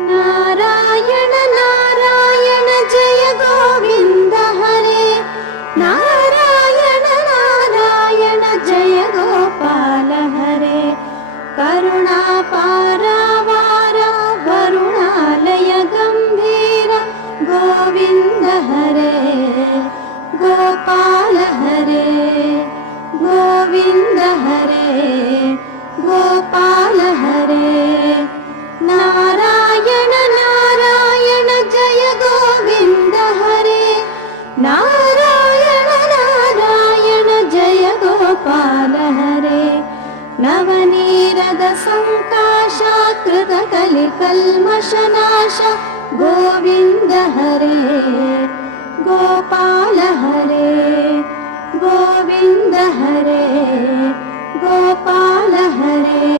नारायण नारायण जय गोविन्द हरे। नारायण नारायण जय गोपाल हरे। करुणा पारावार वरुणालय गम्भीर गोविन्द हरे। गोपाल हरे गोविन्द हरे गोपाल हरे। नारायण नारायण जय गोविन्द हरे। नारायण नारायण जय गोपाल हरे। नवनीरद संकाशाकृत कलिकल्मषनाश गोविन्द हरे। गोपाल हरे गोविन्द हरे गोपाल हरे।